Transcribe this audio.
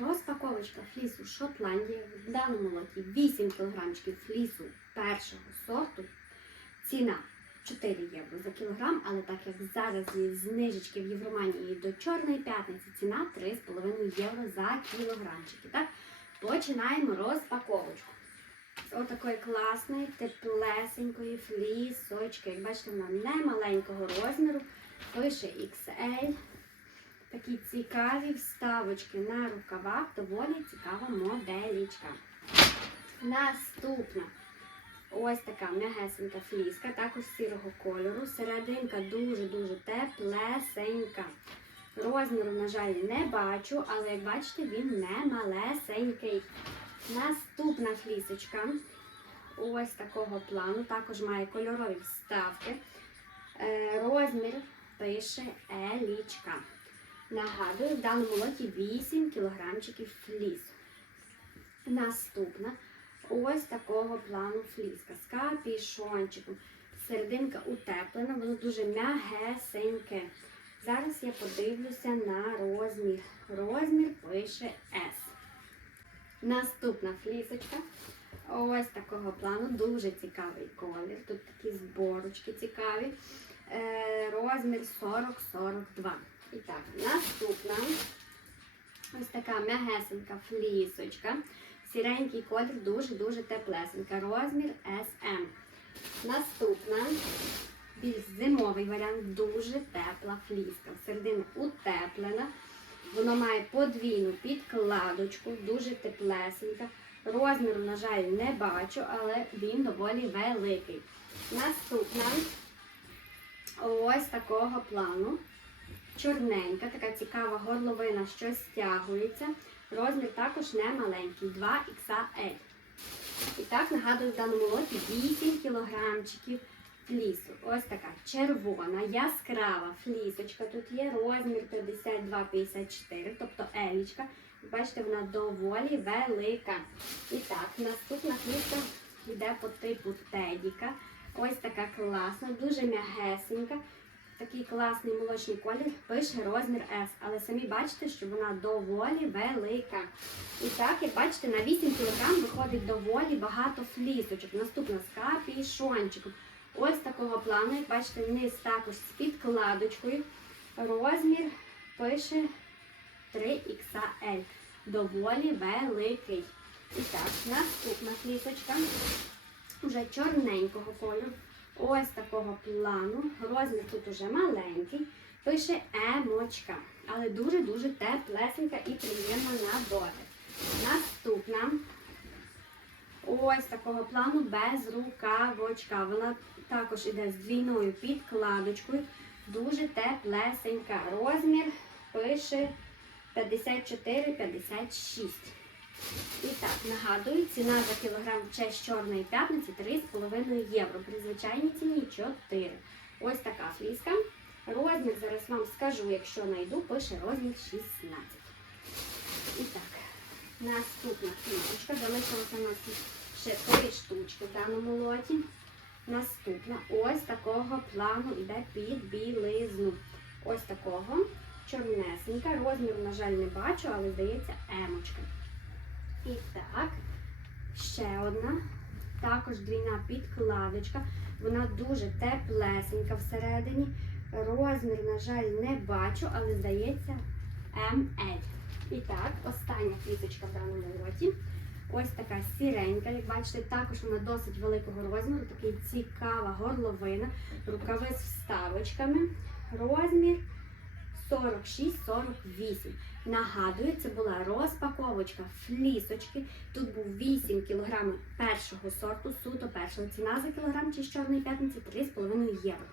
Розпаковочка флісу Шотландія в даному лоті 8 кг флісу першого сорту. Ціна 4 євро за кілограм, але так як зараз є знижечки в Євроманії до Чорної п'ятниці, ціна 3,5 євро за кілограмчики. Так, починаємо розпаковочку. З отакої класної, теплесенької флісочки. Як бачите, вона не маленького розміру, пише XL. Такі цікаві вставочки на рукавах, доволі цікава моделічка. Наступна ось така м'ягесенька фліска, також сірого кольору. Серединка дуже-дуже теплесенька. Розміру, на жаль, не бачу, але як бачите, він не малесенький. Наступна флісочка. Ось такого плану. Також має кольорові вставки. Е, Розмір пише елічка. Нагадую, в даному лоті 8 кілограмчиків флісу. Наступна ось такого плану фліска з капішончиком. Серединка утеплена, воно дуже м'ягесеньке. Зараз я подивлюся на розмір. Розмір пише S. Наступна флісочка. Ось такого плану, дуже цікавий колір. Тут такі зборочки цікаві. Е, розмір 40-42. І так, наступна ось така м'ягесенька флісочка. Сіренький колір, дуже-дуже теплесенька. Розмір SM. Наступна більш зимовий варіант, дуже тепла фліска. Всередину утеплена. Воно має подвійну підкладочку, дуже теплесенька. Розміру, на жаль, не бачу, але він доволі великий. Наступна ось такого плану. Чорненька, така цікава горловина, що стягується. Розмір також не маленький, 2XL. І так, нагадую, в даному лоті 8 кілограмчиків флісу. Ось така червона, яскрава флісочка. Тут є розмір 52-54, тобто елічка. Бачите, вона доволі велика. І так, наступна фліска йде по типу тедіка. Ось така класна, дуже м'ягесенька. Такий класний молочний колір, пише розмір S, але самі бачите, що вона доволі велика. І так, як бачите, на 8 кг виходить доволі багато флісочок. Наступна з капішончиком. Ось такого плану, як бачите, вниз також з підкладочкою. Розмір пише 3XL. Доволі великий. І так, наступна флісочка. Уже чорненького кольору. Ось такого плану. Розмір тут уже маленький. Пише емочка. Але дуже-дуже теплесенька і приємна на дотик. Наступна. Ось такого плану без рукавочка. Вона також іде з двійною підкладочкою. Дуже теплесенька. Розмір пише 54-56. І так, нагадую, ціна за кілограм в честь чорної п'ятниці 3,5 євро. При звичайній ціні 4. Ось така фліска. Розмір зараз вам скажу, якщо знайду, пише розмір 16. І так, наступна флісочка. Залишилося у нас ще три штучки в даному лоті. Наступна ось такого плану йде під білизну. Ось такого чорнесенька. Розміру, на жаль, не бачу, але здається, емочка. І так, ще одна. Також двійна підкладочка. Вона дуже теплесенька всередині. Розмір, на жаль, не бачу, але здається ML. І так, остання квіточка в даному лоті. Ось така сіренька, як бачите, також вона досить великого розміру, такий цікава горловина, рукави з вставочками. Розмір 46-48. Нагадую, це була розпаковочка флісочки. Тут був 8 кг першого сорту, суто першого ціна за кілограм чи з чорної п'ятниці 3,5 євро.